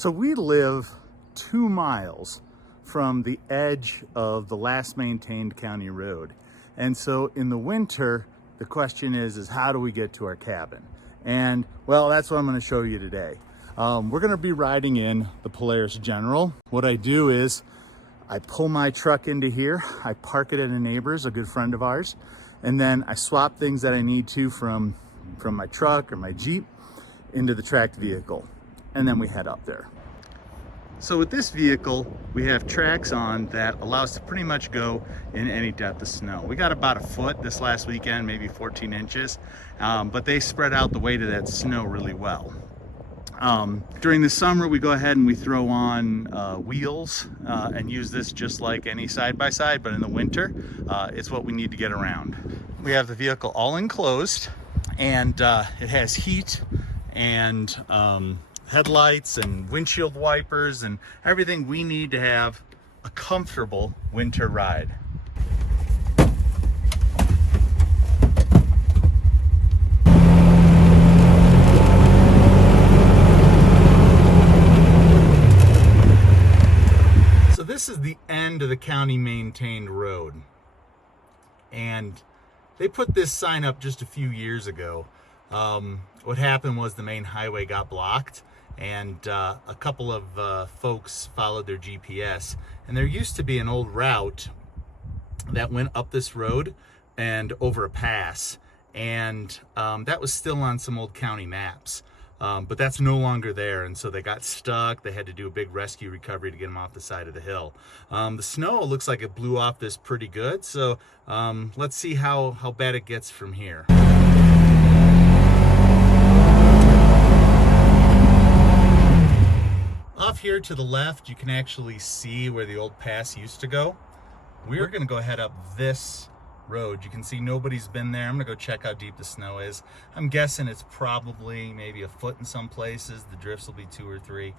So we live 2 miles from the edge of the last maintained county road. And so in the winter, the question is how do we get to our cabin? And well, that's what I'm gonna show you today. We're gonna be riding in the Polaris General. What I do is I pull my truck into here, I park it at a neighbor's, a good friend of ours, and then I swap things that I need to from my truck or my Jeep into the tracked vehicle. And then we head up there. So with this vehicle, we have tracks on that allow us to pretty much go in any depth of snow. We got about a foot this last weekend, maybe 14 inches, but they spread out the weight of that snow really well. During the summer, we go ahead and we throw on wheels and use this just like any side-by-side, but in the winter, it's what we need to get around. We have the vehicle all enclosed, and it has heat and headlights and windshield wipers and everything we need to have a comfortable winter ride. So this is the end of the county maintained road, and they put this sign up just a few years ago. What happened was the main highway got blocked, and a couple of folks followed their GPS, and there used to be an old route that went up this road and over a pass, and that was still on some old county maps, but that's no longer there, and so they got stuck. They had to do a big rescue recovery to get them off the side of the hill. The snow looks like it blew off this pretty good, so let's see how bad it gets from here. Off here to the left, you can actually see where the old pass used to go. We're gonna go head up this road. You can see nobody's been there. I'm gonna go check how deep the snow is. I'm guessing it's probably maybe a foot in some places. The drifts will be 2 or 3.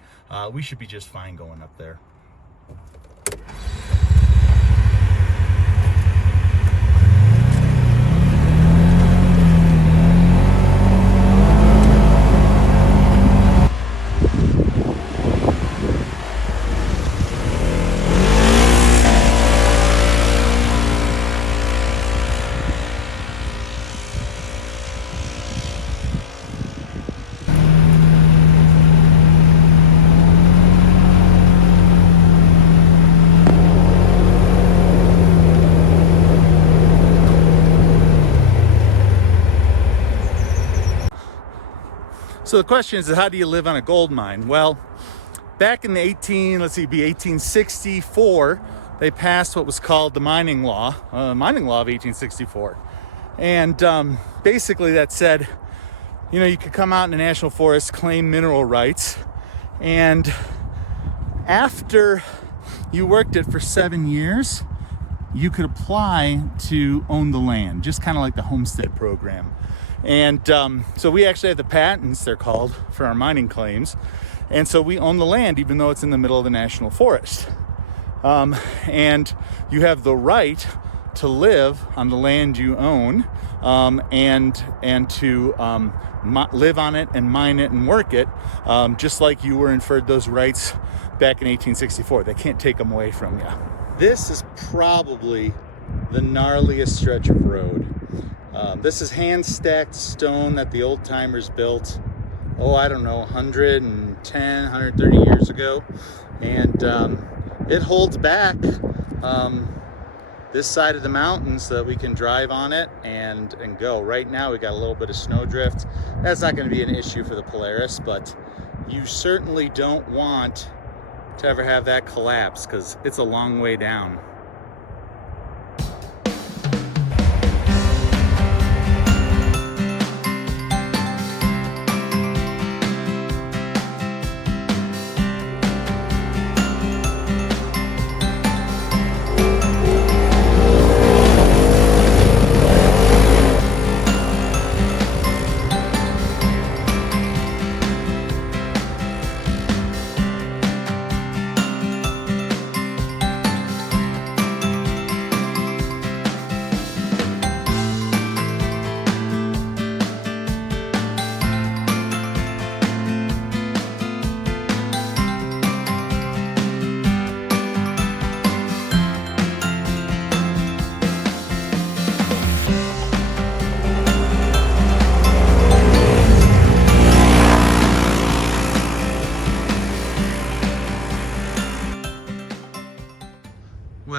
We should be just fine going up there. So the question is, how do you live on a gold mine? Well, back in the 1864, they passed what was called the mining law of 1864. And basically that said, you know, you could come out in a national forest, claim mineral rights, and after you worked it for 7 years, you could apply to own the land, just kind of like the homestead program. And so we actually have the patents, they're called, for our mining claims. And so we own the land even though it's in the middle of the national forest. And you have the right to live on the land you own, and to live on it and mine it and work it, just like you were inferred those rights back in 1864. They can't take them away from you. This is probably the gnarliest stretch of road. This is hand-stacked stone that the old-timers built, I don't know, 110, 130 years ago. And it holds back this side of the mountain so that we can drive on it and go. Right now we got a little bit of snowdrift. That's not going to be an issue for the Polaris, but you certainly don't want to ever have that collapse because it's a long way down.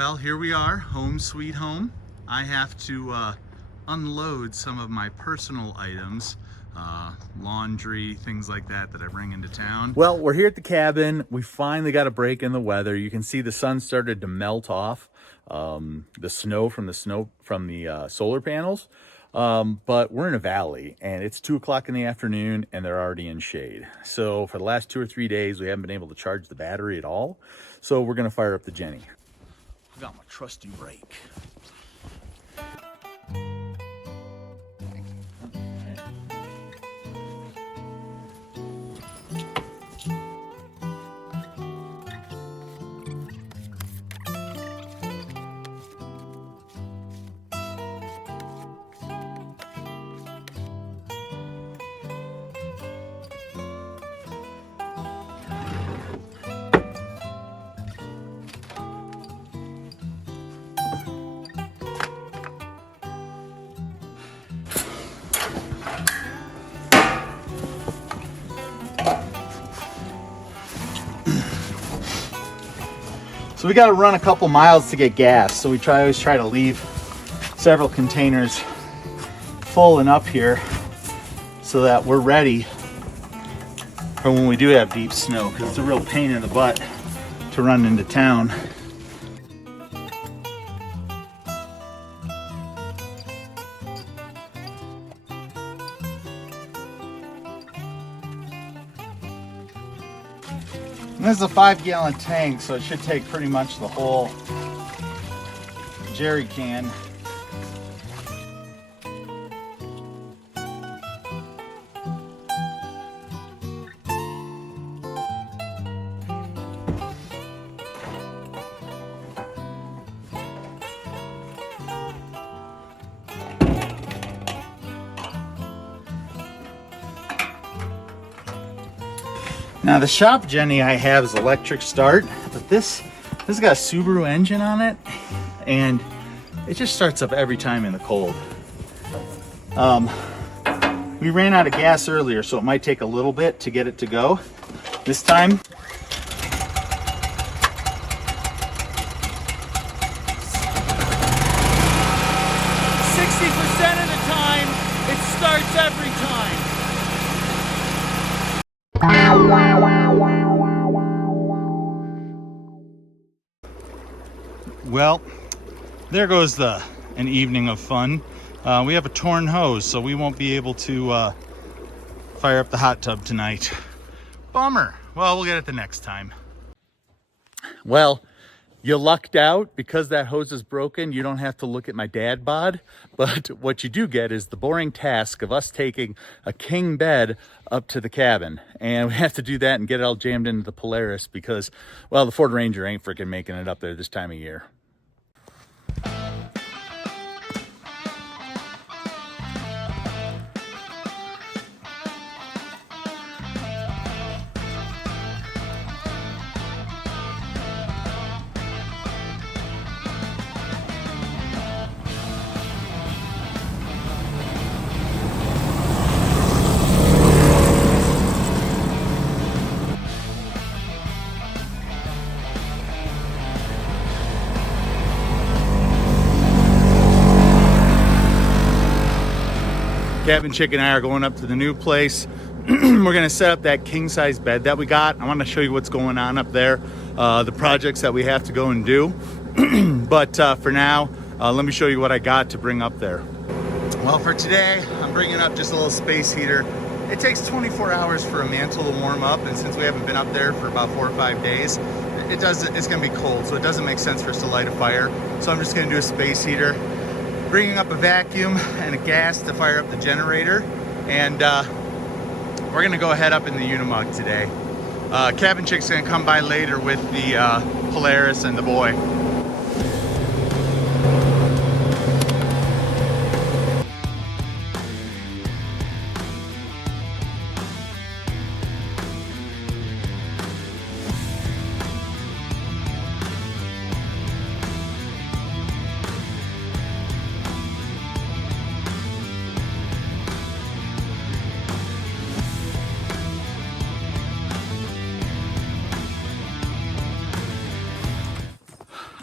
Well, here we are, home sweet home. I have to unload some of my personal items, laundry, things like that I bring into town. Well, we're here at the cabin. We finally got a break in the weather. You can see the sun started to melt off the snow from the solar panels. But we're in a valley and it's 2 o'clock in the afternoon and they're already in shade. So for the last 2 or 3 days, we haven't been able to charge the battery at all. So we're gonna fire up the Jenny. I got my trusty rake. So we got to run a couple miles to get gas. So we always try to leave several containers full and up here so that we're ready for when we do have deep snow, because it's a real pain in the butt to run into town. And this is a 5-gallon tank, so it should take pretty much the whole jerry can. Now the shop Jenny I have is electric start, but this has got a Subaru engine on it, and it just starts up every time in the cold. We ran out of gas earlier, so it might take a little bit to get it to go. This time, 60% of the time, it starts every time. Well, there goes an evening of fun. We have a torn hose, so we won't be able to fire up the hot tub tonight. Bummer. Well, we'll get it the next time. Well, you lucked out because that hose is broken. You don't have to look at my dad bod, but what you do get is the boring task of us taking a king bed up to the cabin. And we have to do that and get it all jammed into the Polaris because, well, the Ford Ranger ain't freaking making it up there this time of year. Cabin Chick and I are going up to the new place. We're gonna set up that king size bed that we got. I want to show you what's going on up there, the projects that we have to go and do. But for now, let me show you what I got to bring up there. Well, for today, I'm bringing up just a little space heater. It takes 24 hours for a mantle to warm up, and since we haven't been up there for about 4 or 5 days, it's gonna be cold, so it doesn't make sense for us to light a fire. So I'm just gonna do a space heater, bringing up a vacuum and a gas to fire up the generator, and we're gonna go ahead up in the Unimog today. Cabin Chick's gonna come by later with the Polaris and the boy.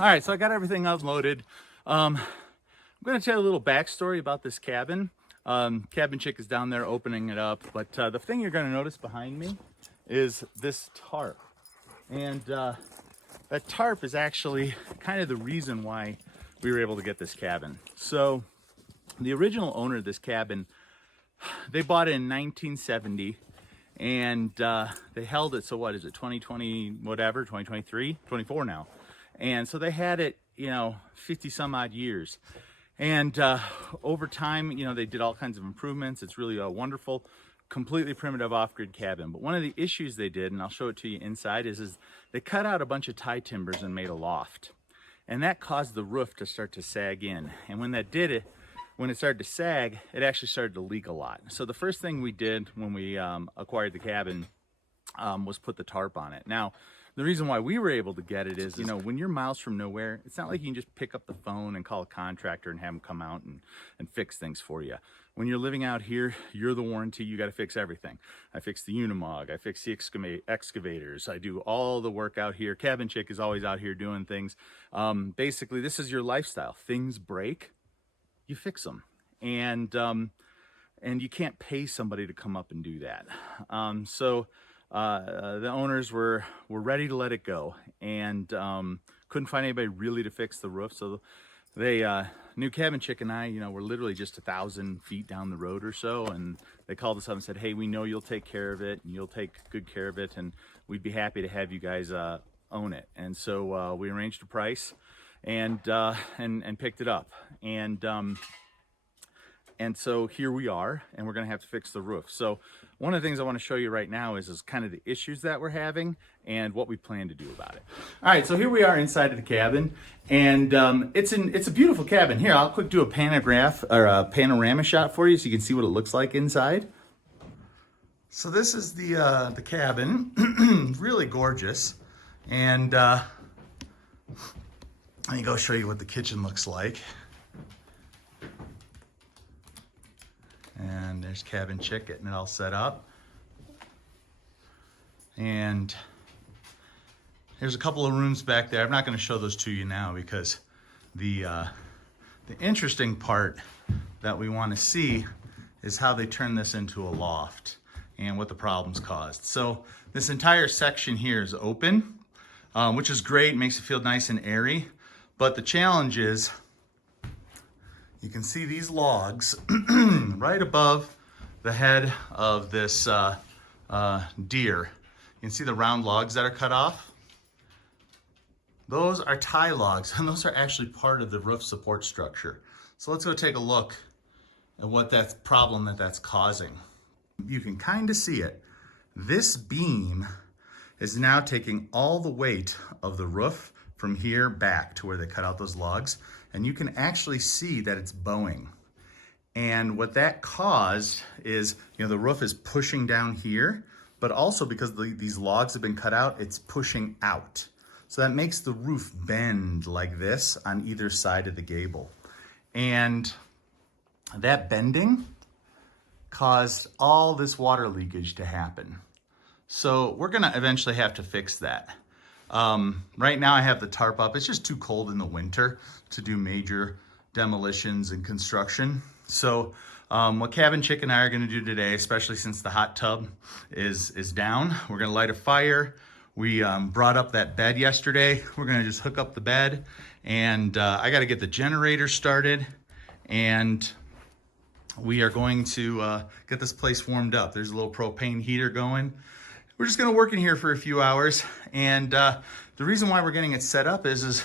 All right, so I got everything unloaded. I'm gonna tell you a little backstory about this cabin. Cabin Chick is down there opening it up, but the thing you're gonna notice behind me is this tarp. And that tarp is actually kind of the reason why we were able to get this cabin. So the original owner of this cabin, they bought it in 1970, and they held it, so what is it, 2020, whatever, 2023, 24 now. And so they had it, 50 some odd years. And over time, they did all kinds of improvements. It's really a wonderful, completely primitive off-grid cabin. But one of the issues they did, and I'll show it to you inside, is they cut out a bunch of tie timbers and made a loft. And that caused the roof to start to sag in. And when that did it, when it started to sag, it actually started to leak a lot. So the first thing we did when we acquired the cabin was put the tarp on it. Now, the reason why we were able to get it is, when you're miles from nowhere, it's not like you can just pick up the phone and call a contractor and have them come out and fix things for you. When you're living out here, you're the warranty. You got to fix everything. I fix the Unimog. I fix the excavators. I do all the work out here. Cabin Chick is always out here doing things. Basically, this is your lifestyle. Things break, you fix them. And you can't pay somebody to come up and do that. The owners were ready to let it go, and couldn't find anybody really to fix the roof. So they knew Cabin Chick and I, we're literally just 1,000 feet down the road or so, and they called us up and said, hey, we know you'll take care of it, and you'll take good care of it, and we'd be happy to have you guys own it. And so we arranged a price and picked it up. And so here we are, and we're gonna have to fix the roof. So one of the things I wanna show you right now is kind of the issues that we're having and what we plan to do about it. All right, so here we are inside of the cabin, and it's a beautiful cabin. Here, I'll quick do a panorama shot for you so you can see what it looks like inside. So this is the cabin, really gorgeous. And let me go show you what the kitchen looks like. And there's Cabin Chick getting it all set up. And there's a couple of rooms back there. I'm not going to show those to you now because the interesting part that we want to see is how they turn this into a loft and what the problems caused. So this entire section here is open, which is great, makes it feel nice and airy. But the challenge is, you can see these logs right above the head of this deer. You can see the round logs that are cut off. Those are tie logs, and those are actually part of the roof support structure. So let's go take a look at what that problem that's causing. You can kind of see it. This beam is now taking all the weight of the roof from here back to where they cut out those logs. And you can actually see that it's bowing. And what that caused is, the roof is pushing down here, but also because these logs have been cut out, it's pushing out. So that makes the roof bend like this on either side of the gable. And that bending caused all this water leakage to happen. So we're gonna eventually have to fix that. Right now I have the tarp up. It's just too cold in the winter to do major demolitions and construction. So what Cabin Chick and I are gonna do today, especially since the hot tub is down, we're gonna light a fire. We brought up that bed yesterday. We're gonna just hook up the bed, and I gotta get the generator started, and we are going to get this place warmed up. There's a little propane heater going. We're just gonna work in here for a few hours, and the reason why we're getting it set up is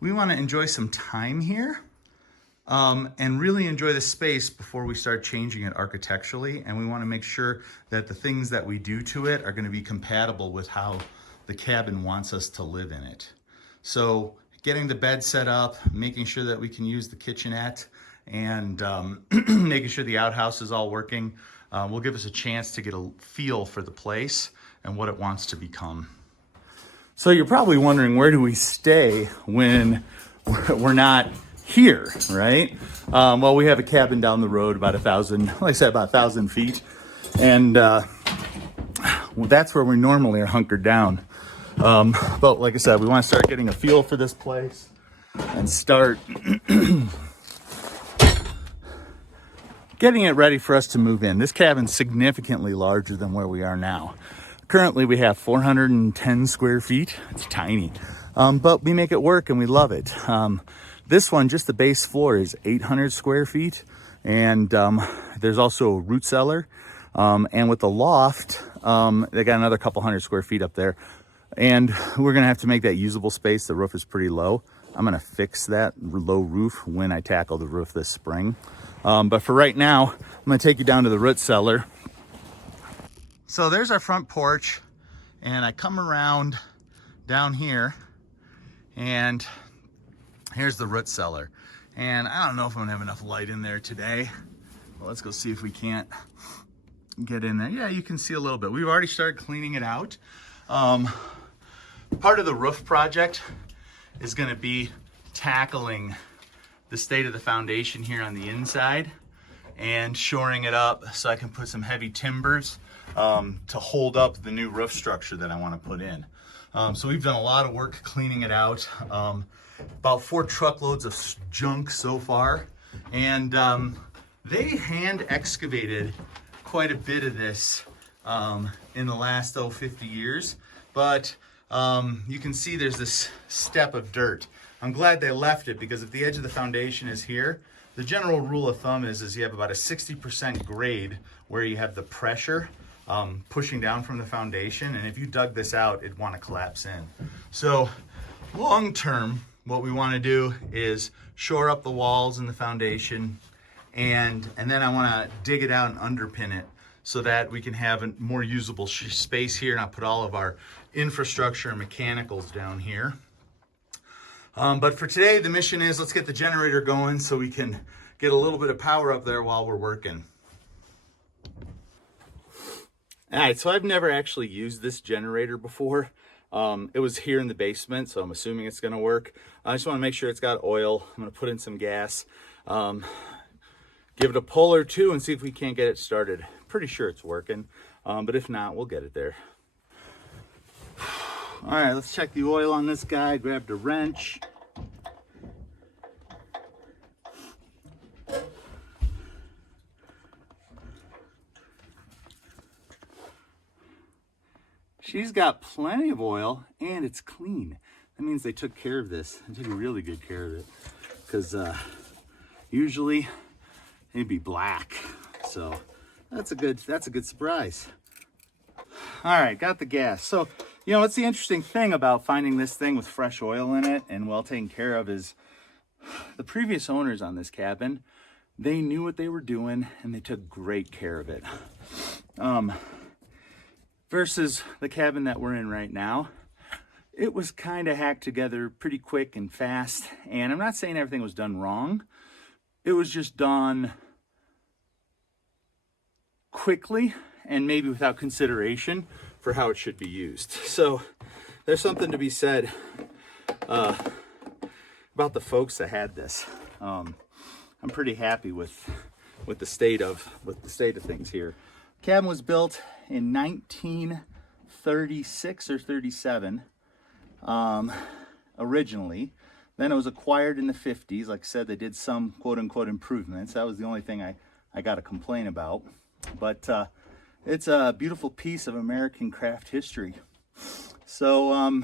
we wanna enjoy some time here and really enjoy the space before we start changing it architecturally, and we wanna make sure that the things that we do to it are gonna be compatible with how the cabin wants us to live in it. So getting the bed set up, making sure that we can use the kitchenette, and making sure the outhouse is all working will give us a chance to get a feel for the place and what it wants to become. So you're probably wondering, where do we stay when we're not here, right? Well, we have a cabin down the road about 1,000 feet. And that's where we normally are hunkered down. But like I said, we want to start getting a feel for this place. and start getting it ready for us to move in. This cabin's significantly larger than where we are now. Currently, we have 410 square feet. It's tiny, but we make it work and we love it. This one, just the base floor, is 800 square feet, and there's also a root cellar. And with the loft, they got another couple hundred square feet up there, and we're gonna have to make that usable space. The roof is pretty low. I'm gonna fix that low roof when I tackle the roof this spring. But for right now, I'm gonna take you down to the root cellar. So there's our front porch, and I come around down here, and here's the root cellar. And I don't know if I'm gonna have enough light in there today. Well, let's go see if we can't get in there. Yeah, you can see a little bit. We've already started cleaning it out. Part of the roof project is gonna be tackling the state of the foundation here on the inside and shoring it up so I can put some heavy timbers to hold up the new roof structure that I want to put in. So we've done a lot of work cleaning it out. About 4 truckloads of junk so far, and they hand excavated quite a bit of this in the last 50 years, but you can see there's this step of dirt. I'm glad they left it, because if the edge of the foundation is here, the general rule of thumb is you have about a 60% grade where you have the pressure pushing down from the foundation, and if you dug this out, it'd want to collapse in. So long term, what we want to do is shore up the walls and the foundation, and then I want to dig it out and underpin it so that we can have a more usable space here, and I'll put all of our infrastructure and mechanicals down here. But for today, the mission is, let's get the generator going so we can get a little bit of power up there while we're working. All right, so I've never actually used this generator before. It was here in the basement, so I'm assuming it's gonna work. I just wanna make sure it's got oil. I'm gonna put in some gas, give it a pull or two and see if we can't get it started. Pretty sure it's working, but if not, we'll get it there. All right, let's check the oil on this guy. Grabbed a wrench. She's got plenty of oil, and it's clean. That means they took care of this. They took really good care of it, because usually it'd be black. So that's a good surprise. All right, got the gas. So, you know, what's the interesting thing about finding this thing with fresh oil in it and well taken care of is the previous owners on this cabin, they knew what they were doing and they took great care of it. Versus the cabin that we're in right now, it was kind of hacked together pretty quick and fast. And I'm not saying everything was done wrong. It was just done quickly and maybe without consideration for how it should be used. So there's something to be said about the folks that had this. I'm pretty happy with the state of things here. Cabin was built in 1936 or 37 originally. Then it was acquired in the 50s. Like I said, they did some quote-unquote improvements. That was the only thing I got to complain about. But it's a beautiful piece of American craft history. So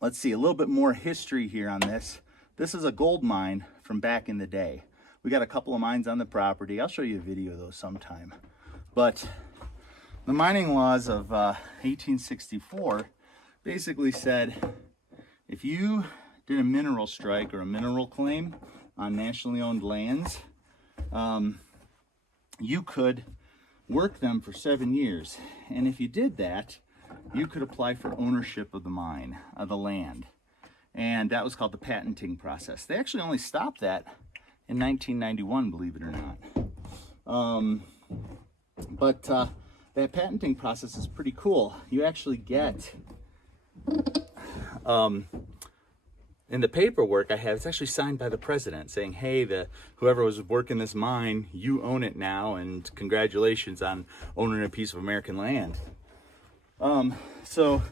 let's see, a little bit more history here on this. This is a gold mine from back in the day. We got a couple of mines on the property. I'll show you a video of those sometime. But the mining laws of 1864 basically said if you did a mineral strike or a mineral claim on nationally owned lands, you could work them for 7 years. And if you did that, you could apply for ownership of the mine, of the land. And that was called the patenting process. They actually only stopped that in 1991, believe it or not. But that patenting process is pretty cool. You actually get, in the paperwork I have, it's actually signed by the president saying, hey, whoever was working this mine, you own it now, and congratulations on owning a piece of American land. So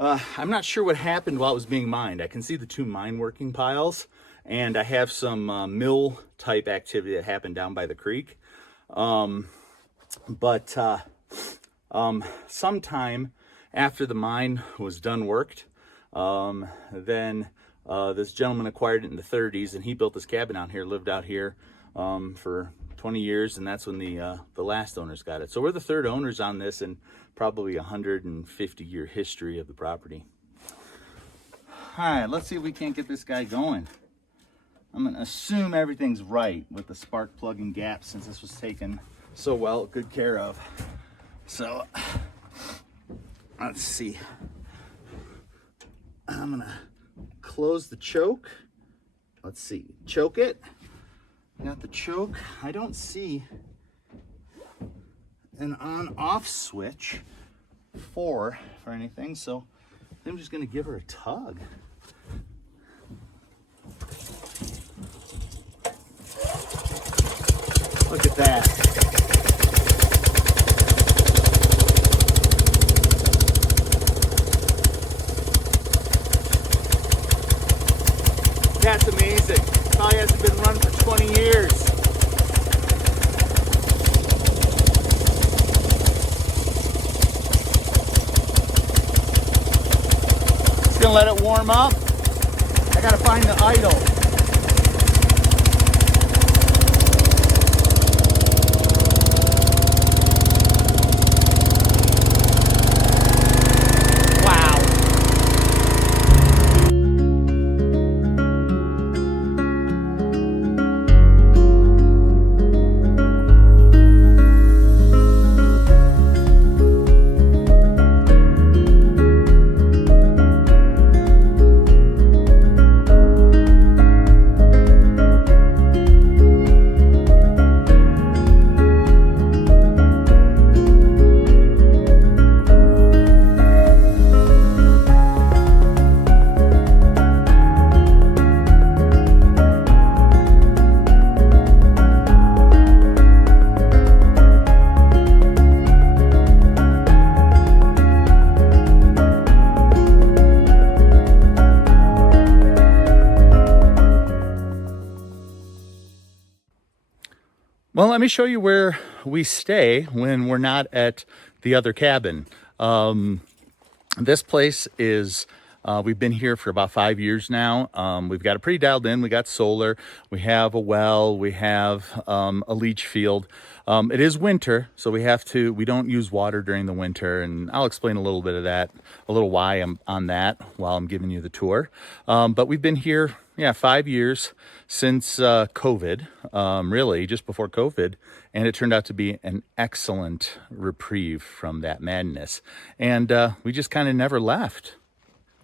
I'm not sure what happened while it was being mined. I can see the two mine working piles, and I have some mill type activity that happened down by the creek. Sometime after the mine was done worked, then this gentleman acquired it in the 30s, and he built this cabin out here, lived out here for 20 years, and that's when the last owners got it. So we're the third owners on this, and probably a 150-year history of the property. All right, let's see if we can't get this guy going. I'm gonna assume everything's right with the spark plug and gap, since this was taken so well good care of. So let's see. I'm gonna close the choke. Let's see, choke it. Got the choke. I don't see an on-off switch for anything, so I'm just gonna give her a tug. Look at that. That's amazing. Probably hasn't been run for 20 years. Just gonna let it warm up. I gotta find the idle. Well, let me show you where we stay when we're not at the other cabin. This place is, we've been here for about 5 years now. We've got it pretty dialed in. We got solar, we have a well, we have a leach field. It is winter, so we don't use water during the winter, and I'll explain a little bit of that, a little why I'm on that while I'm giving you the tour. But we've been here, 5 years since COVID, really just before COVID, and it turned out to be an excellent reprieve from that madness. And we just kind of never left.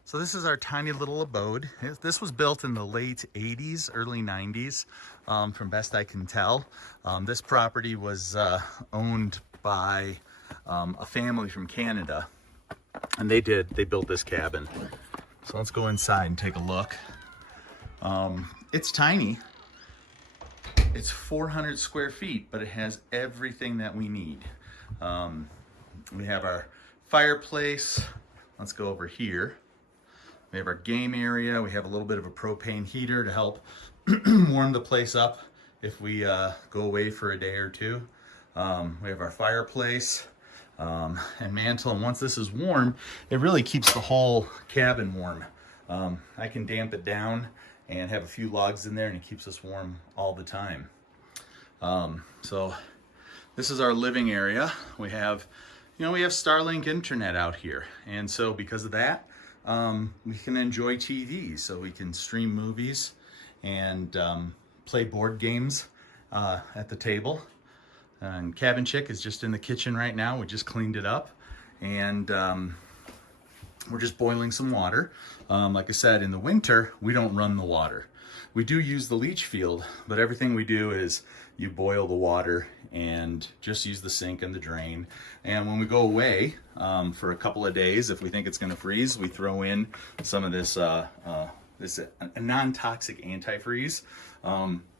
So this is our tiny little abode. This was built in the late 80s, early 90s, from best I can tell. This property was owned by a family from Canada, and they built this cabin. So let's go inside and take a look. It's tiny. It's 400 square feet, but it has everything that we need. We have our fireplace. Let's go over here. We have our game area. We have a little bit of a propane heater to help warm the place up if we go away for a day or two. We have our fireplace and mantle, and once this is warm, it really keeps the whole cabin warm. I can damp it down and have a few logs in there, and it keeps us warm all the time. So this is our living area. We have Starlink internet out here, and so because of that, we can enjoy TV. So we can stream movies and play board games at the table. And Cabin Chick is just in the kitchen right now. We just cleaned it up, and we're just boiling some water. Like I said, in the winter, we don't run the water. We do use the leach field, but everything we do is you boil the water and just use the sink and the drain. And when we go away for a couple of days, if we think it's gonna freeze, we throw in some of this a non-toxic antifreeze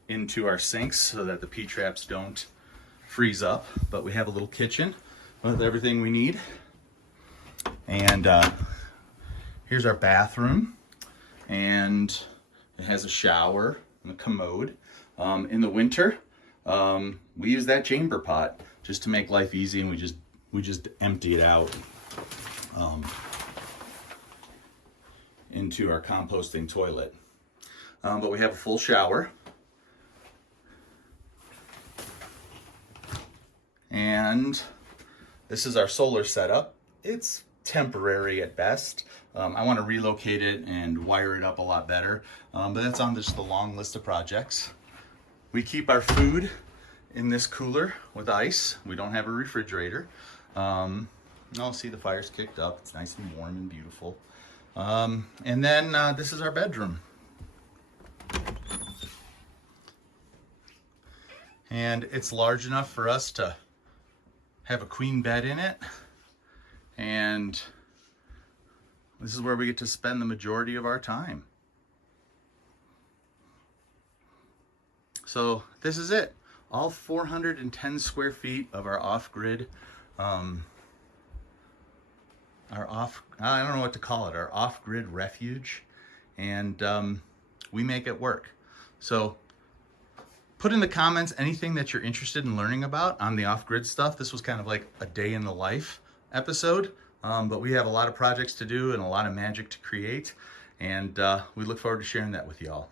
into our sinks so that the P-traps don't freeze up. But we have a little kitchen with everything we need. And Here's our bathroom, and it has a shower and a commode. In the winter, we use that chamber pot just to make life easy, and we just empty it out into our composting toilet. But we have a full shower. And this is our solar setup. It's temporary at best. I want to relocate it and wire it up a lot better, but that's on just the long list of projects. We keep our food in this cooler with ice. We don't have a refrigerator. I'll see the fire's kicked up. It's nice and warm and beautiful. And then this is our bedroom. And it's large enough for us to have a queen bed in it. And this is where we get to spend the majority of our time. So this is it. All 410 square feet of our off-grid, I don't know what to call it, our off-grid refuge. And we make it work. So put in the comments anything that you're interested in learning about on the off-grid stuff. This was kind of like a day in the life episode, but we have a lot of projects to do and a lot of magic to create, and we look forward to sharing that with y'all.